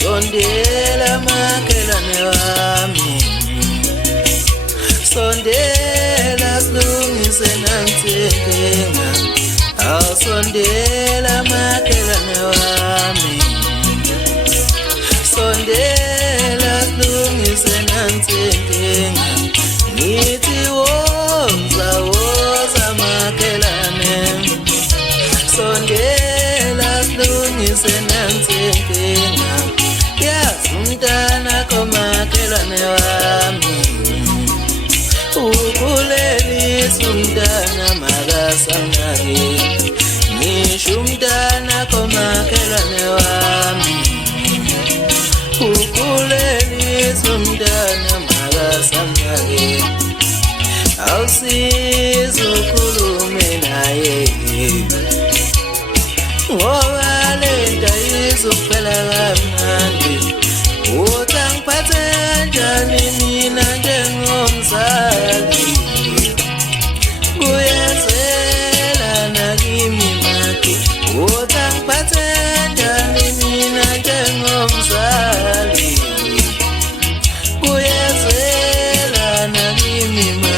Sondela makhelwane wami, sondela silungise nansi inkinga. Awusondela makhelwane wami, sondela silungise nansi inkinga. Ngithi woza woza makhelwane, sondela silungise nansi inkinga. Umntana komakhelwane wami, ukulelisa umntana makasamnake. Ngisho umntana komakhelwane wami, ukulelisa umntana makasamnake. Awusize ukhulume naye, ngoba lento izokuphela kamnandi. Utangiphathe kanjani mina njengomzali, kuyenzela nakimi makhe. Utangiphathe kanjani mina njengomzali, kuyenzela nakimi makhe.